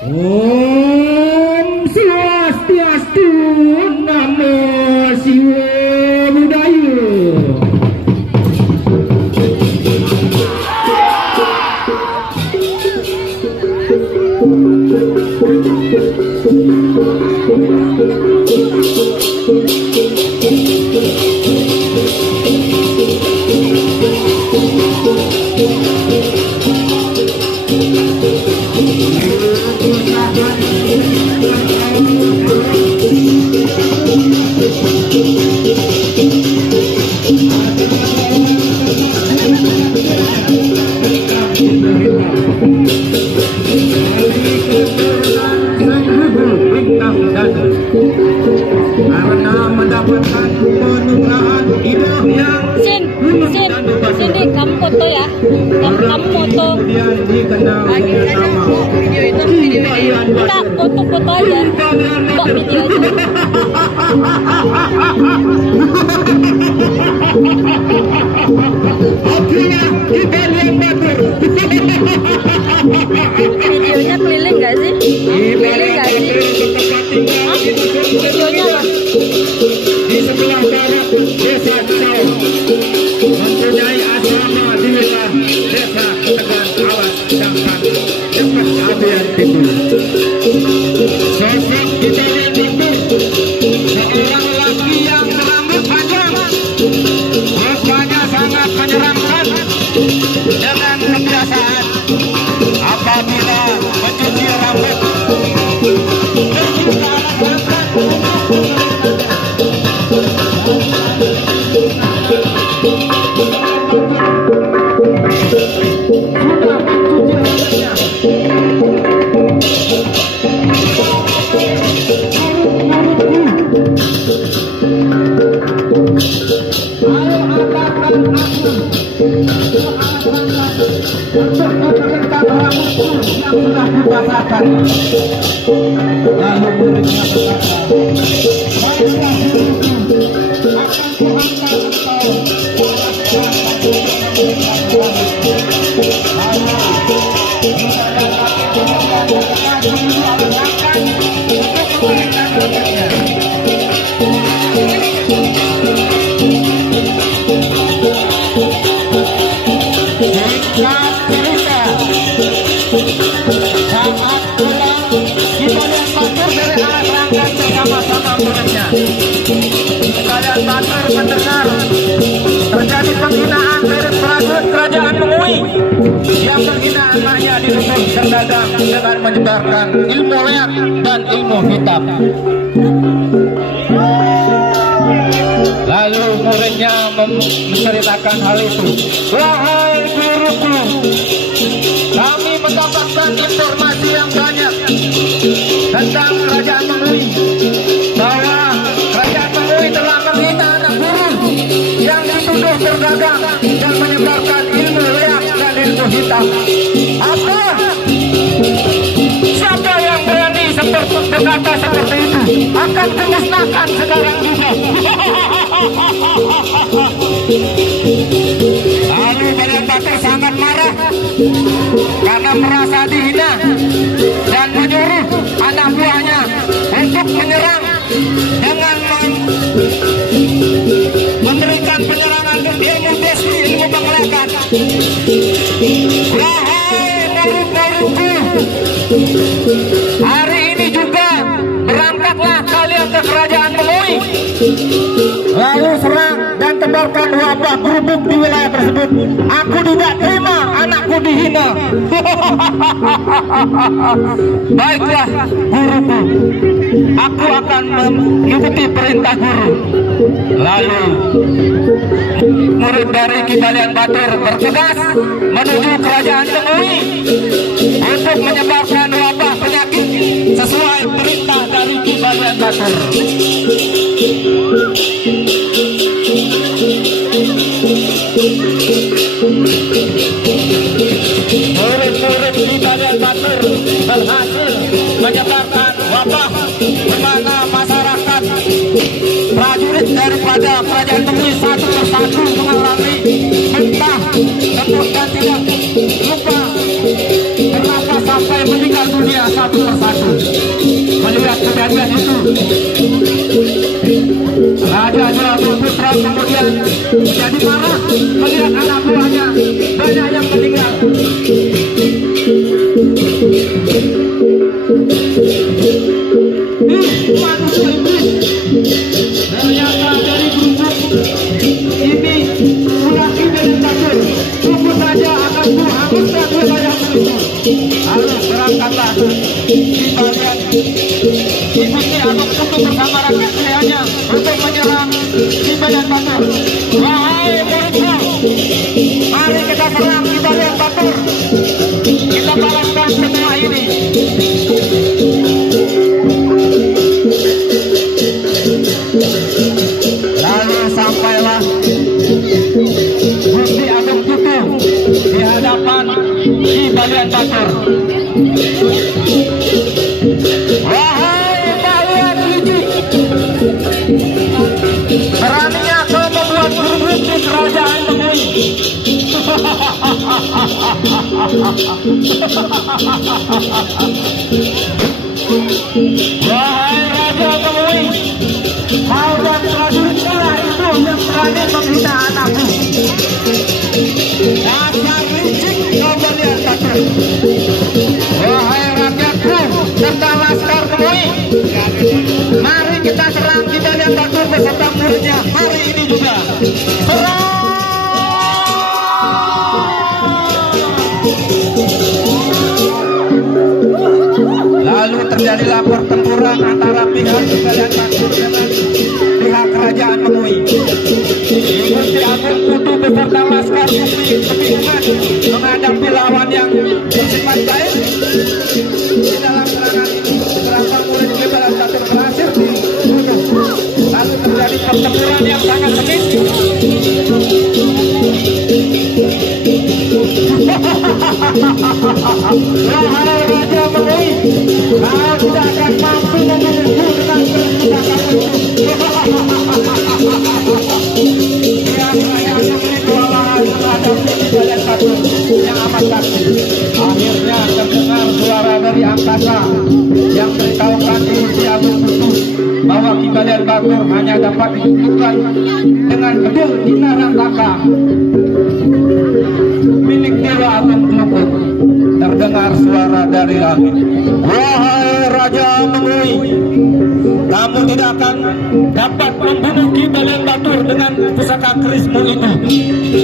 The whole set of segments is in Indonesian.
Om Swastiastu, Namo Shivaya Budaya. Karena mendapatkan penumpangan hidup yang sini kamu foto ya, kamu foto. Video itu video ini. Enggak, foto aja. Kok video aja. Akhirnya kita lihat batur. Videonya keliling nggak sih? Keliling nggak sih? Hah? Videonya apa? Di sebelah barat desa Cau mempunyai asrama di wilayah desa Tegan Alas Dangkang dekat Abian Timur. Sosok kita lihat itu seorang laki yang berambut panjang, mukanya sangat menyeramkan dengan kebiasaan apabila mencuci rambut. Lalu muridnya berkata, baiklah guruku, akan kuhantar kalian batur mendengar terjadi penghinaan dari prajurit kerajaan Mengui yang menghina anaknya di dusun Serdadang dengan menyebarkan ilmu leak dan ilmu hitam. Lalu muridnya menceritakan hal itu. Wahai guruku, kami mendapatkan informasi yang banyak tentang kerajaan Mengui, bahwa kerajaan Mengui telah menghina anak guru yang dituduh berdagang dan menyebarkan ilmu leak dan ilmu hitam. Apa? Siapa yang berani berkata seperti itu? Akan kumusnahkan sekarang juga. Lalu Bayan Batur sangat marah karena merasa dihina dan menyuruh anak buahnya untuk menyerang dengan memberikan penyerangan ilmu besi, ilmu pengelakan. Wahai murid-muridku, hari ini juga berangkatlah kalian ke kerajaan Mengui, lalu serang dan tebarkan wabah gurubuk di wilayah tersebut. Aku tidak terima anakku dihina. Baiklah guruku, aku akan mengikuti perintah guru. Lalu murid dari Ki Balian Batur bertugas menuju kerajaan Mengui untuk menyebarkan wabah penyakit sesuai perintah dari Ki Balian Batur. Murid-murid Ki Balian Batur berhasil menyebarkan wabah di mana masyarakat prajurit daripada kerajaan Mengui satu persatu mengalami mentah, kemudian tidak lupa, kenapa sampai meninggal dunia. satu persatu. Melihat kejadian itu, Raja Juragan Putra kemudian menjadi marah melihat anak buahnya banyak yang meninggal. Manusia iblis, ternyata dari berhubung ini ulah ide dan takdir, tunggu saja akan kuhanguskan wilayah itu. Lalu berangkatlah di bagian Gusti Agung Putu bersama rakyat hanya untuk menyerang di Badan Batur. Wahai muridku, mari kita serang di Badan Batur. Kita balaskan semua ini. Lalu sampailah Gusti Agung Putu di hadapan di Badan Batur. Wahai kalian licik, beraninya kau membuat buruk di kerajaan Temui. Wahai Raja Temui, kau dan prajurit itulah itu yang berani menghina anakku. Dasar licik kau Badan Batur. Wahai rakyatku serta laskar Temui, mari kita serang di Badan Batur beserta muridnya hari ini juga. Serang! Lalu terjadilah pertempuran antara pihak Badan Batur dengan pihak kerajaan Temui. Gusti Agung Putu beserta laskar kebingungan menghadapi lawan yang bersifat cair. Di dalam serangan ini, beberapa murid di Badan Batur berhasil dibunuh. Lalu terjadi pertempuran yang sangat sengit. Wahai Raja Temui, kau tidak akan mampu membunuhku dengan kerendahan itu. Yang saya memiliki kewalahan menghadapi Badan Batur yang amat sakti. Akhirnya terdengar suara dari angkasa yang beritahukan Gusti Agung Putu bahwa Ki Badan Batur hanya dapat ditentukan dengan bedil Inarantaka milik Dewa Agung Kelungkung. Terdengar suara dari langit. Wahai Raja Temui, kamu tidak akan dapat membunuh Ki Badan Batur dengan pusaka kerismu itu.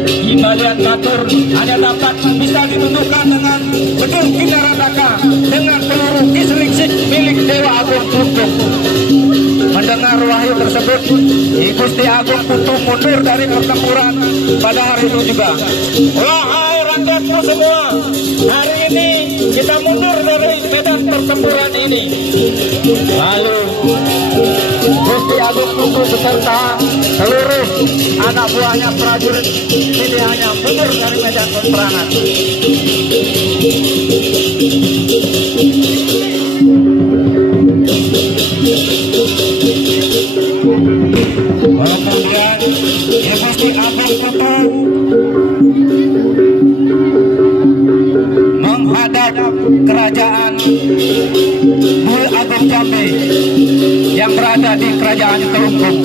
Ki Badan Batur hanya dapat bisa ditentukan dengan bedil Inarantaka dengan peluru Kisringsik milik Dewa Agung Kelungkung. Mendengar wahyu tersebut, Gusti Agung Putu mundur dari pertempuran pada hari itu juga. Wahai rakyatku semua, hari ini kita mundur dari medan pertempuran ini. Lalu Gusti Agung Putu beserta seluruh anak buahnya prajurit ini hanya mundur dari medan peperangan. Kemudian Gusti Agung Putu menghadap kerajaan Dwi Agung Jambe yang berada di kerajaan Kelungkung.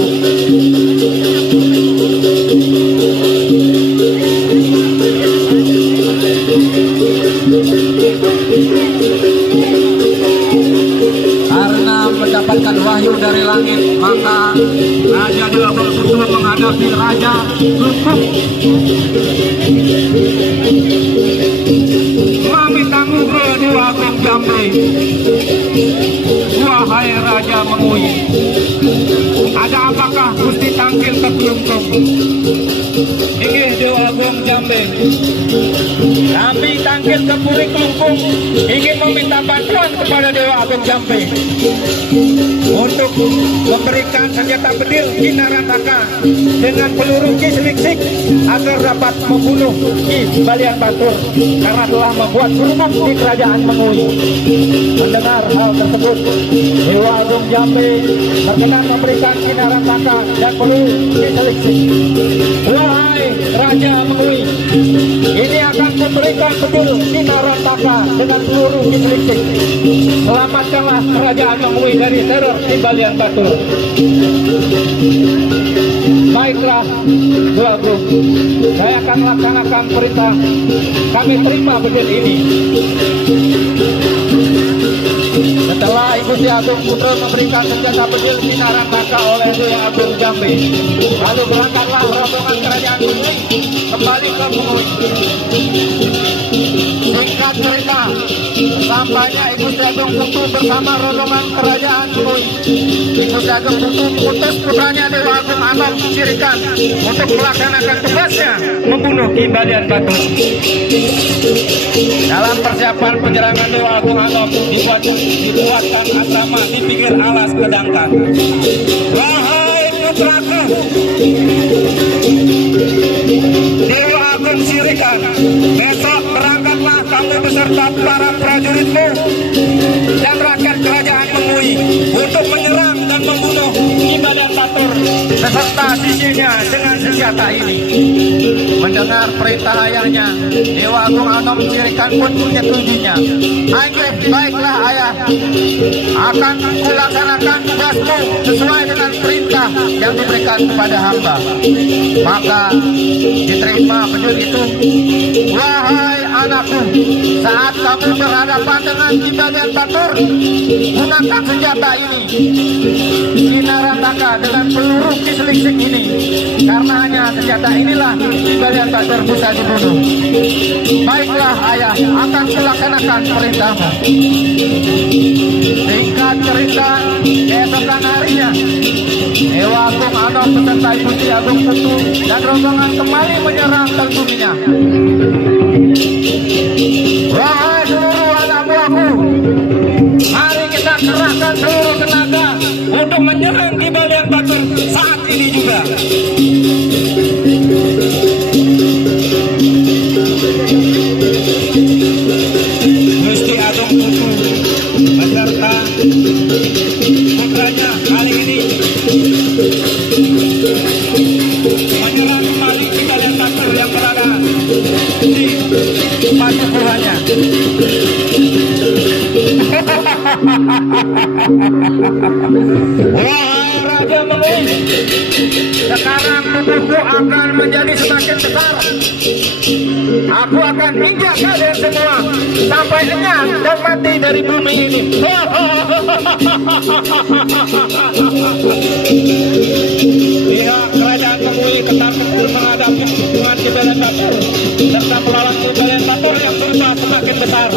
Karena mendapatkan wahyu dari langit, maka Raja Dwi Agung Putu menghadapi Raja Kelungkung. Mami tangguh Dwi Agung Jambe. Wahai Raja Temui, ada apakah Gusti tangkil ke Kelungkung? Inggih Dewa Agung Jambe, kami tangkil ke Puri Kelungkung ingin meminta bantuan kepada Dewa Agung Jambe untuk memberikan senjata bedil Inarantaka dengan peluru Kisringsik agar dapat membunuh Ki Badan Batur karena telah membuat buruk di kerajaan Temui. Mendengar hal tersebut, Dewa Agung Jambe berkenan memberikan Kinarantaka dan peluru diseleksi. Wahai Raja Mengui, ini akan memberikan bedil Kinarantaka dengan peluru diseleksi. Selamatkanlah Kerajaan Mengui dari teror Timbalian Batur. Baiklah, dua grup, saya akan melaksanakan perintah. Kami terima bedil ini. Setelah Ibu Si Agung Putra memberikan senjata bedil Kinarantaka oleh Dwi Agung Jambe, lalu berangkatlah rombongan kerajaan Mengui kembali ke Mengui. Singkat cerita, sampainya Ibu Si Agung Putu bersama rombongan kerajaan Mengui, Ibu Si Agung Putu mengutus putranya Dewa Agung Anom Cirikan untuk melaksanakan tugasnya membunuh Kimbalian Batur. Dalam persiapan penyerangan Dewa Agung Anom dibuatkan asrama di pinggir alas Kedangkan. Wahai putraku, Dewa Agung Cirikan, besok berangkatlah kamu beserta para prajuritmu dan rakyat kerajaan Mengui untuk menyerang dan membunuh Kimbalian Batur beserta sisinya dengan senjata ini. Mendengar perintah ayahnya, Dewa Agung Anom Cirikan pun menyetujuinya. Baiklah ayah, akan kulaksanakan tugasmu sesuai dengan perintah yang diberikan kepada hamba. Maka diterima bedil itu. Wahai anakku, saat kamu berhadapan dengan Kimbalian Batur, gunakan senjata ini, Kinarantaka dengan peluru kiseliksik ini, karena hanya senjata inilah Kimbalian Batur bisa dibunuh. Baiklah ayah, akan kulaksanakan perintahmu. Singkat cerita, keesokan harinya Dewa Agung Anom beserta Ibu Si Agung Putu dan rombongan kembali menyerang Telbuminya. Wahai seluruh anak buahku, mari kita kerahkan seluruh tenaga untuk menyerang Kimbalian Batur saat ini juga. Gusti Agung Putu beserta putranya kali ini menyerang kembali Kimbalian Batur yang berada di padukuhannya. Wahai Raja Mengui, sekarang tubuhku akan menjadi semakin besar. Aku akan injak kalian semua sampai lenyap dan mati dari bumi ini. Pihak kerajaan Mengui ketat menghadapi hubungan Kimbalian Batur serta melawan Kimbalian Batur yang berusaha semakin besar.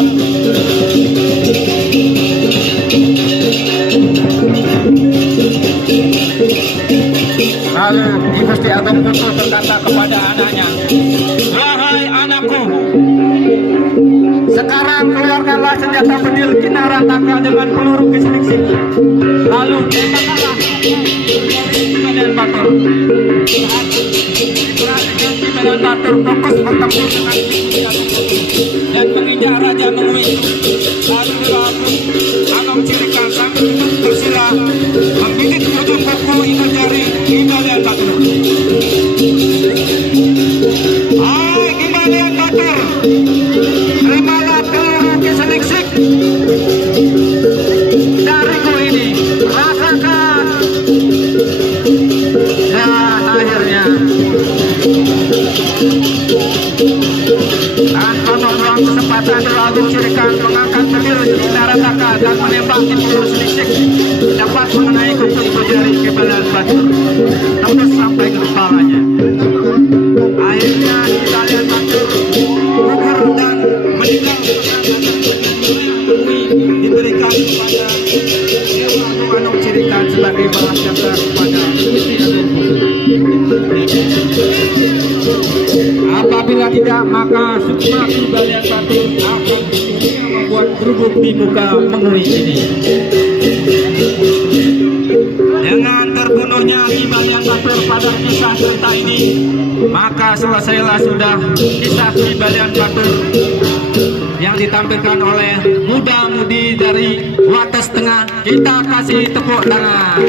Lalu Ibu Si Agung Putu berkata kepada anaknya, wahai anakku, sekarang keluarkanlah senjata bedil Kinarantaka dengan peluru kiseliksik. Lalu tembakkanlah Kimbalian Batur. Kimbalian Batur fokus bertempur dengan Ibu Si Agung Putu dan menginjak Raja Mengui. Lalu Dewa Agung Anom Cirikan sambil bersila membidik ujung kuku ingat jari Kimbalian Batur. Hai Kimbalian Batur, terimalah peluru kiseliksik dariku ini, rasakan. Dan akhirnya tanpa membuang kesempatan, Dewa Agung Cirikan mengangkat bedil Kinarantaka dan menembaki peluru kiseliksik dapat mengenai kuku ibu jari Kimbalian Batur tembus sampai ke kepalanya. Akhirnya Kimbalian Batur gugur dan meninggal. Diberikan kepada Dewa Agung Anom Cirikan sebagai balas jasa kepada Gusti Agung Putu. Apabila tidak, maka sukma Kimbalian Batur akan membuat gerubuk di muka Mengui ini. Dengan terbunuhnya Kimbalian Batur pada kisah cerita ini, maka selesailah sudah kisah Kimbalian Batur yang ditampilkan oleh muda-mudi dari Wates Tengah. Kita kasih tepuk tangan.